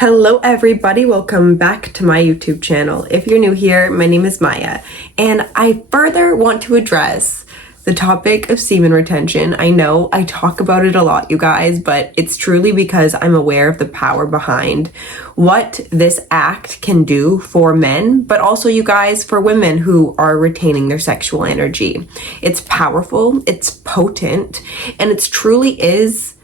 Hello everybody, welcome back to my YouTube channel. If you're new here, my name is Maya, and I further want to address the topic of semen retention. I know I talk about it a lot, you guys, but it's truly because I'm aware of the power behind what this act can do for men, but also, you guys, for women who are retaining their sexual energy. It's powerful, it's potent, and it truly is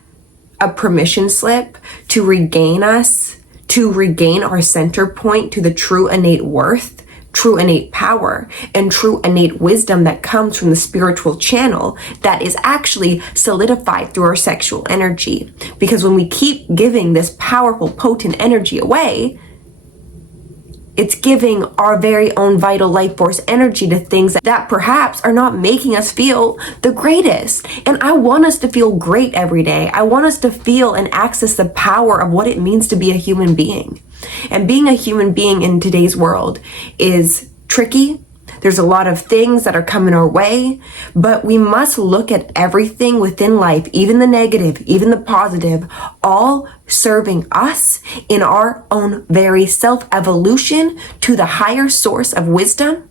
a permission slip to regain us, to regain our center point to the true innate worth, true innate power, and true innate wisdom that comes from the spiritual channel that is actually solidified through our sexual energy. Because when we keep giving this powerful, potent energy away, it's giving our very own vital life force energy to things that perhaps are not making us feel the greatest. And I want us to feel great every day. I want us to feel and access the power of what it means to be a human being. And being a human being in today's world is tricky. There's a lot of things that are coming our way, but we must look at everything within life, even the negative, even the positive, all serving us in our own very self-evolution to the higher source of wisdom,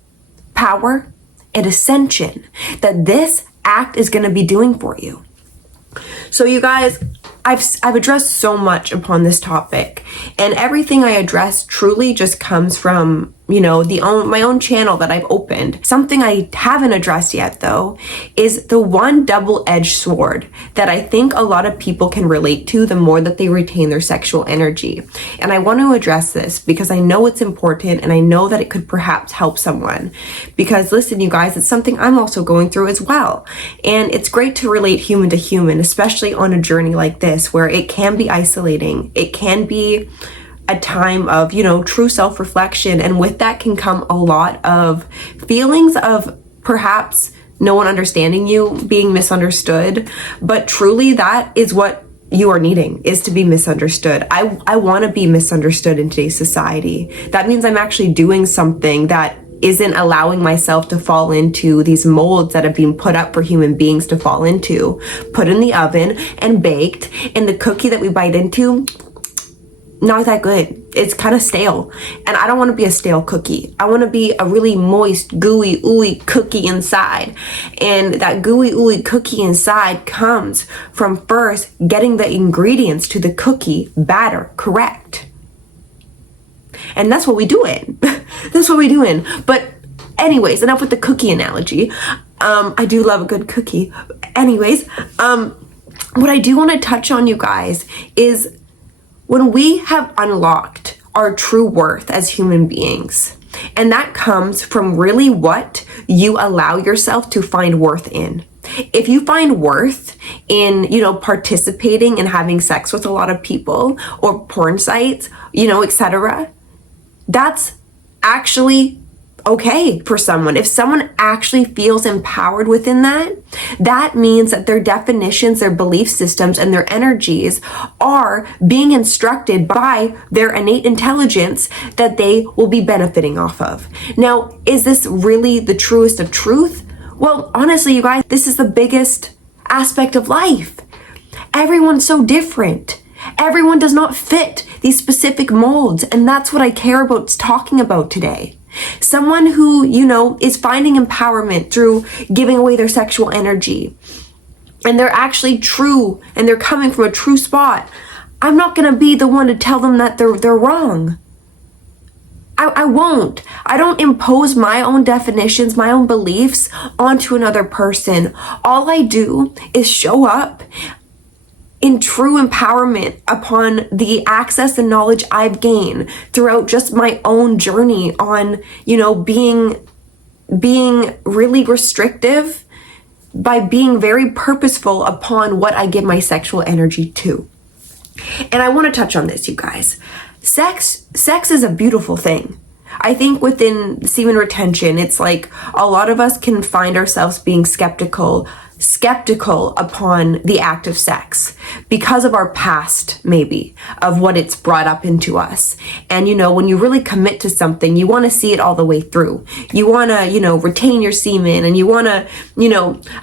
power, and ascension that this act is going to be doing for you. So you guys, I've addressed so much upon this topic, and everything I address truly just comes from, my own channel that I've opened. Something I haven't addressed yet, though, is the one double-edged sword that I think a lot of people can relate to the more that they retain their sexual energy. And I want to address this because I know it's important, and I know that it could perhaps help someone. Because listen, you guys, it's something I'm also going through as well. And it's great to relate human to human, especially on a journey like this, where it can be isolating. It can be a time of, true self-reflection. And with that can come a lot of feelings of perhaps no one understanding you, being misunderstood. But truly that is what you are needing, is to be misunderstood. I want to be misunderstood in today's society. That means I'm actually doing something that isn't allowing myself to fall into these molds that have been put up for human beings to fall into, put in the oven and baked, and the cookie that we bite into, not that good. It's kind of stale. And I don't want to be a stale cookie. I want to be a really moist, gooey, ooey cookie inside. And that gooey, ooey cookie inside comes from first getting the ingredients to the cookie batter correct. And that's what we doing. That's what we doing. But anyways, enough with the cookie analogy. I do love a good cookie. Anyways, what I do want to touch on, you guys, is when we have unlocked our true worth as human beings, and that comes from really what you allow yourself to find worth in. If you find worth in, participating and having sex with a lot of people or porn sites, etc., that's actually okay for someone. If someone actually feels empowered within that, that means that their definitions, their belief systems, and their energies are being instructed by their innate intelligence that they will be benefiting off of. Now, is this really the truest of truth? Well, honestly, you guys, this is the biggest aspect of life. Everyone's so different. Everyone does not fit these specific molds, and that's what I care about talking about today. Someone who, is finding empowerment through giving away their sexual energy, and they're actually true, and they're coming from a true spot. I'm not going to be the one to tell them that they're wrong. I won't. I don't impose my own definitions, my own beliefs onto another person. All I do is show up in true empowerment upon the access and knowledge I've gained throughout just my own journey on, being really restrictive by being very purposeful upon what I give my sexual energy to. And I want to touch on this, you guys. Sex is a beautiful thing. I think within semen retention, it's like a lot of us can find ourselves being skeptical upon the act of sex because of our past, maybe, of what it's brought up into us. And, when you really commit to something, you want to see it all the way through. You want to, retain your semen, and you want to,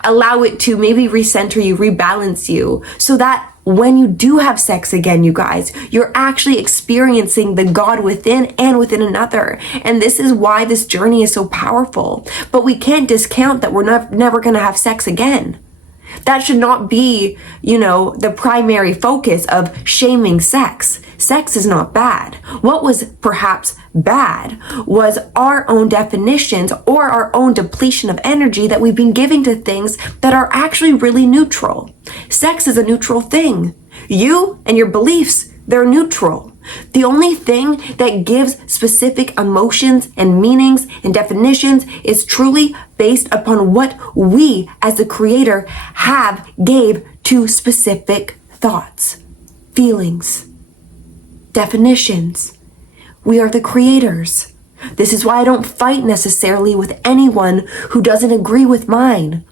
allow it to maybe recenter you, rebalance you, so that when you do have sex again, you guys, you're actually experiencing the God within and within another. And this is why this journey is so powerful. But we can't discount that we're never going to have sex again. That should not be, the primary focus of shaming sex. Sex is not bad. What was perhaps bad was our own definitions or our own depletion of energy that we've been giving to things that are actually really neutral. Sex is a neutral thing. You and your beliefs, they're neutral. The only thing that gives specific emotions and meanings and definitions is truly based upon what we as the creator gave to specific thoughts, feelings, definitions. We are the creators. This is why I don't fight necessarily with anyone who doesn't agree with mine.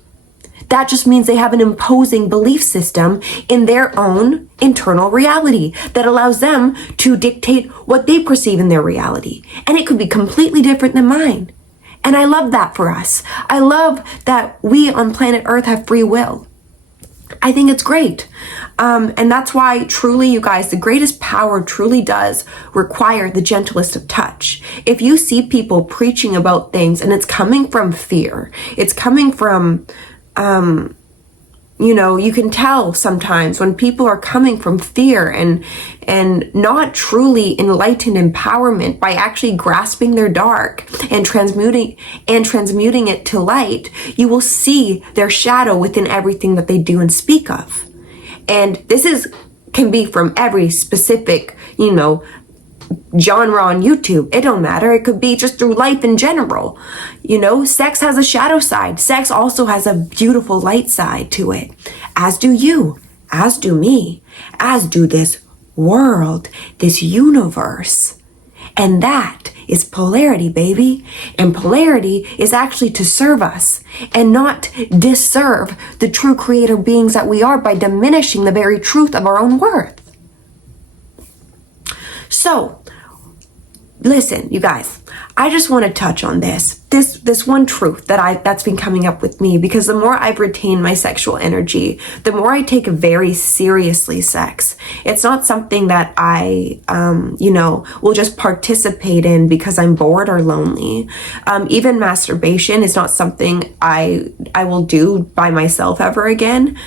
That just means they have an imposing belief system in their own internal reality that allows them to dictate what they perceive in their reality. And it could be completely different than mine. And I love that for us. I love that we on planet Earth have free will. I think it's great. And that's why truly, you guys, the greatest power truly does require the gentlest of touch. If you see people preaching about things and it's coming from fear, it's coming from you can tell sometimes when people are coming from fear and not truly enlightened empowerment by actually grasping their dark and transmuting it to light, you will see their shadow within everything that they do and speak of. And this can be from every specific, genre on YouTube. It don't matter. It could be just through life in general. Sex has a shadow side. Sex also has a beautiful light side to it. As do you, as do me, as do this world, this universe. And that is polarity, baby. And polarity is actually to serve us and not disserve the true creator beings that we are by diminishing the very truth of our own worth. So, listen, you guys, I just want to touch on this one truth that's been coming up with me, because the more I've retained my sexual energy, the more I take very seriously sex. It's not something that I, will just participate in because I'm bored or lonely. Even masturbation is not something I will do by myself ever again.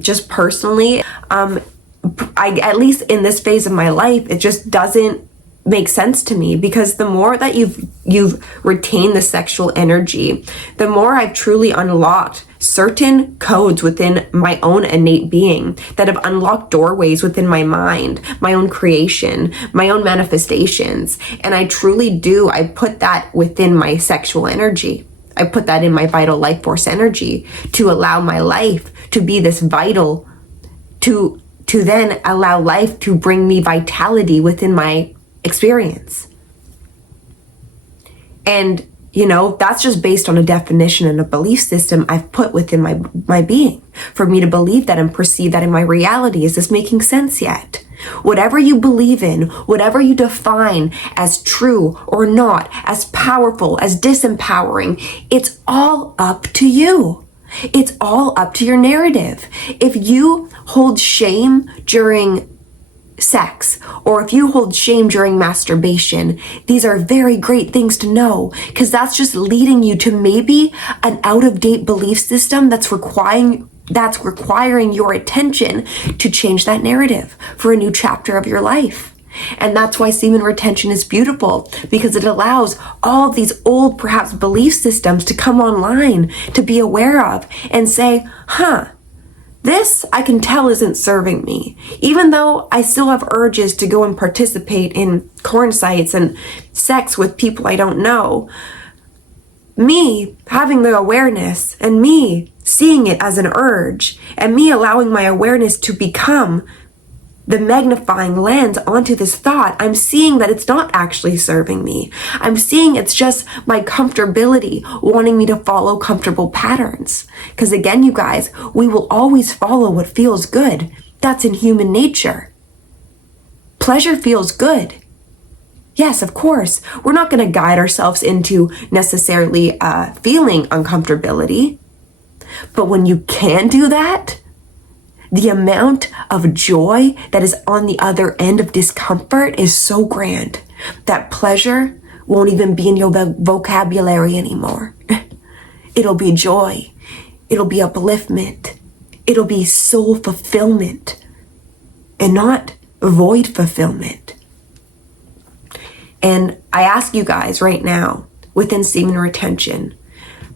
Just personally, at least in this phase of my life, it just doesn't make sense to me, because the more that you've retained the sexual energy, the more I've truly unlocked certain codes within my own innate being that have unlocked doorways within my mind, my own creation, my own manifestations. And I truly do. I put that within my sexual energy. I put that in my vital life force energy to allow my life to be this vital, to then allow life to bring me vitality within my experience. And, that's just based on a definition and a belief system I've put within my being for me to believe that and perceive that in my reality. Is this making sense yet? Whatever you believe in, whatever you define as true or not, as powerful, as disempowering, it's all up to you. It's all up to your narrative. If you hold shame during sex, or if you hold shame during masturbation, these are very great things to know, because that's just leading you to maybe an out-of-date belief system that's requiring your attention to change that narrative for a new chapter of your life. And that's why semen retention is beautiful, because it allows all of these old, perhaps, belief systems to come online, to be aware of and say, this I can tell isn't serving me. Even though I still have urges to go and participate in corn sites and sex with people I don't know, me having the awareness and me seeing it as an urge and me allowing my awareness to become the magnifying lens onto this thought, I'm seeing that it's not actually serving me. I'm seeing it's just my comfortability wanting me to follow comfortable patterns. Because again, you guys, we will always follow what feels good. That's in human nature. Pleasure feels good. Yes, of course. We're not going to guide ourselves into necessarily feeling uncomfortability. But when you can do that, The amount of joy that is on the other end of discomfort is so grand that pleasure won't even be in your vocabulary anymore. It'll be joy. It'll be upliftment. It'll be soul fulfillment and not void fulfillment. And I ask you guys right now, within semen retention,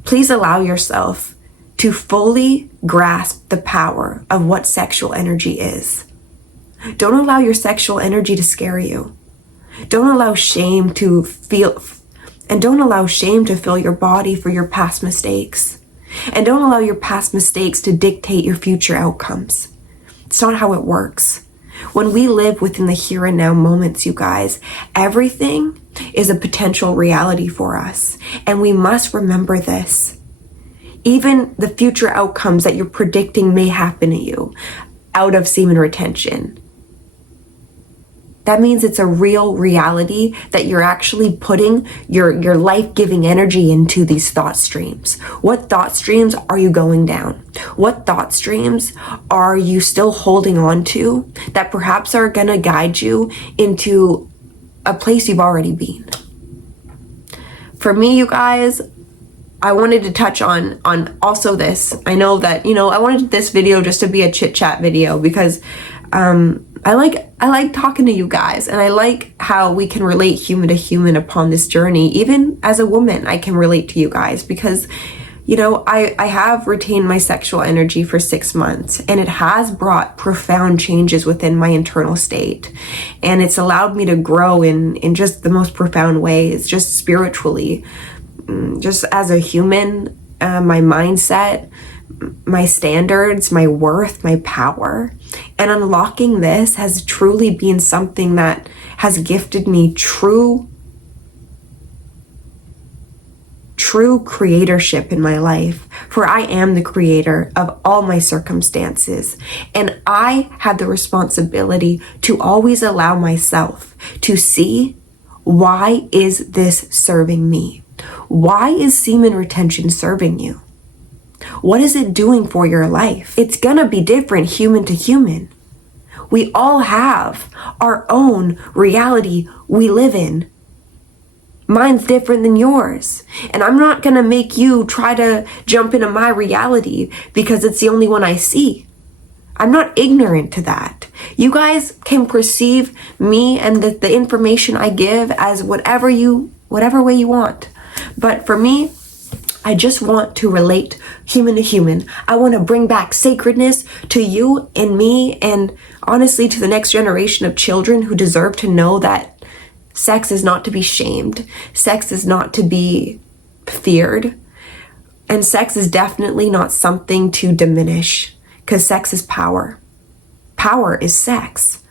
please allow yourself to fully grasp the power of what sexual energy is. Don't allow your sexual energy to scare you. Don't allow shame to fill your body for your past mistakes. And don't allow your past mistakes to dictate your future outcomes. It's not how it works. When we live within the here and now moments, you guys, everything is a potential reality for us. And we must remember this. Even the future outcomes that you're predicting may happen to you out of semen retention. That means it's a real reality that you're actually putting your life-giving energy into these thought streams. What thought streams are you going down? What thought streams are you still holding on to that perhaps are gonna guide you into a place you've already been? For me, you guys, I wanted to touch on also this. I know that, I wanted this video just to be a chit chat video because I like talking to you guys, and I like how we can relate human to human upon this journey. Even as a woman, I can relate to you guys because, I have retained my sexual energy for 6 months, and it has brought profound changes within my internal state. And it's allowed me to grow in just the most profound ways, just spiritually, just as a human, my mindset, my standards, my worth, my power. And unlocking this has truly been something that has gifted me true creatorship in my life. For I am the creator of all my circumstances. And I have the responsibility to always allow myself to see, why is this serving me? Why is semen retention serving you? What is it doing for your life? It's gonna be different human to human. We all have our own reality we live in. Mine's different than yours. And I'm not gonna make you try to jump into my reality because it's the only one I see. I'm not ignorant to that. You guys can perceive me and the information I give as whatever way you want. But for me, I just want to relate human to human. I want to bring back sacredness to you and me, and honestly to the next generation of children who deserve to know that sex is not to be shamed. Sex is not to be feared. And sex is definitely not something to diminish, because sex is power. Power is sex.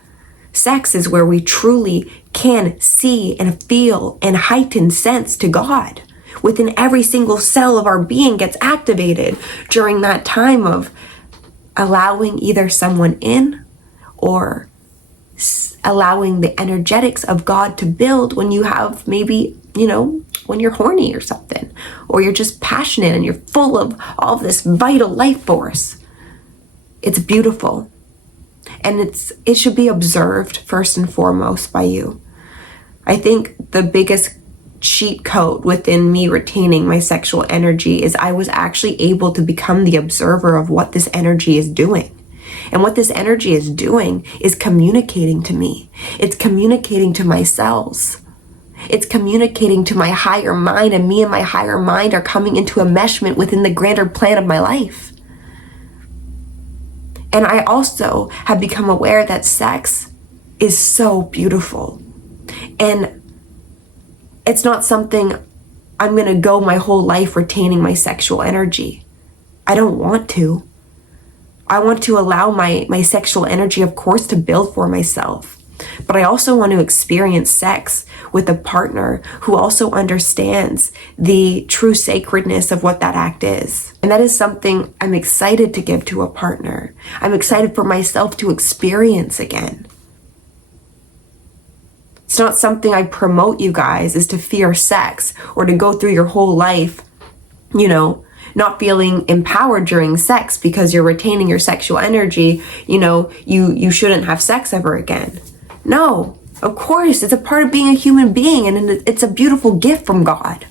Sex is where we truly can see and feel and heighten sense to God. Within every single cell of our being gets activated during that time of allowing either someone in or allowing the energetics of God to build when you have maybe, when you're horny or something, or you're just passionate and you're full of all this vital life force. It's beautiful. And it should be observed first and foremost by you. I think the biggest cheat code within me retaining my sexual energy is I was actually able to become the observer of what this energy is doing. And what this energy is doing is communicating to me. It's communicating to my cells. It's communicating to my higher mind, and me and my higher mind are coming into enmeshment within the grander plan of my life. And I also have become aware that sex is so beautiful. And it's not something I'm going to go my whole life retaining my sexual energy. I don't want to. I want to allow my sexual energy, of course, to build for myself. But I also want to experience sex with a partner who also understands the true sacredness of what that act is. And that is something I'm excited to give to a partner. I'm excited for myself to experience again. It's not something I promote you guys, is to fear sex or to go through your whole life, not feeling empowered during sex because you're retaining your sexual energy, you shouldn't have sex ever again. No, of course, it's a part of being a human being, and it's a beautiful gift from God.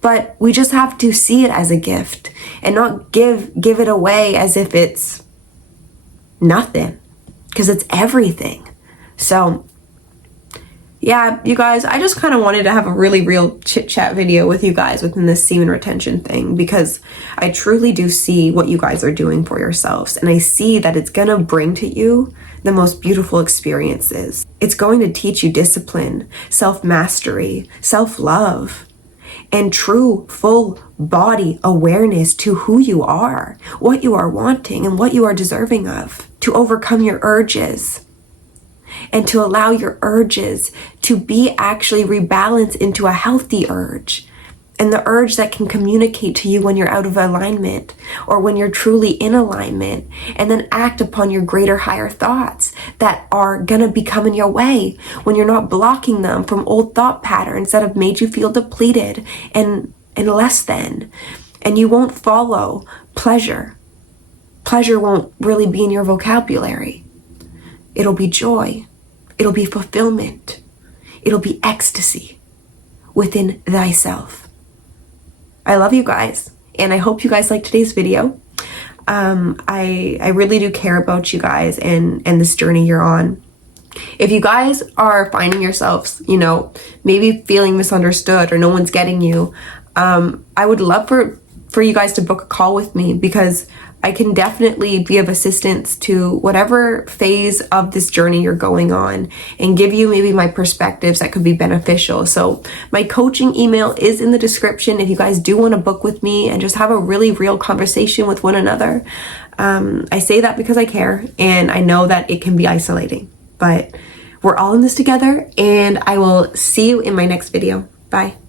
But we just have to see it as a gift and not give it away as if it's nothing, because it's everything. So yeah, you guys, I just kind of wanted to have a really real chit chat video with you guys within this semen retention thing, because I truly do see what you guys are doing for yourselves, and I see that it's gonna bring to you the most beautiful experiences. It's going to teach you discipline, self-mastery, self-love, and true full body awareness to who you are, what you are wanting, and what you are deserving of, to overcome your urges, and to allow your urges to be actually rebalanced into a healthy urge, and the urge that can communicate to you when you're out of alignment or when you're truly in alignment, and then act upon your greater, higher thoughts that are gonna be coming your way when you're not blocking them from old thought patterns that have made you feel depleted and less than. And you won't follow pleasure. Pleasure won't really be in your vocabulary. It'll be joy. It'll be fulfillment. It'll be ecstasy within thyself. I love you guys, and I hope you guys liked today's video. I really do care about you guys and this journey you're on. If you guys are finding yourselves, maybe feeling misunderstood or no one's getting you, I would love for you guys to book a call with me, because I can definitely be of assistance to whatever phase of this journey you're going on and give you maybe my perspectives that could be beneficial. So my coaching email is in the description if you guys do want to book with me and just have a really real conversation with one another. I say that because I care, and I know that it can be isolating, but we're all in this together, and I will see you in my next video. Bye.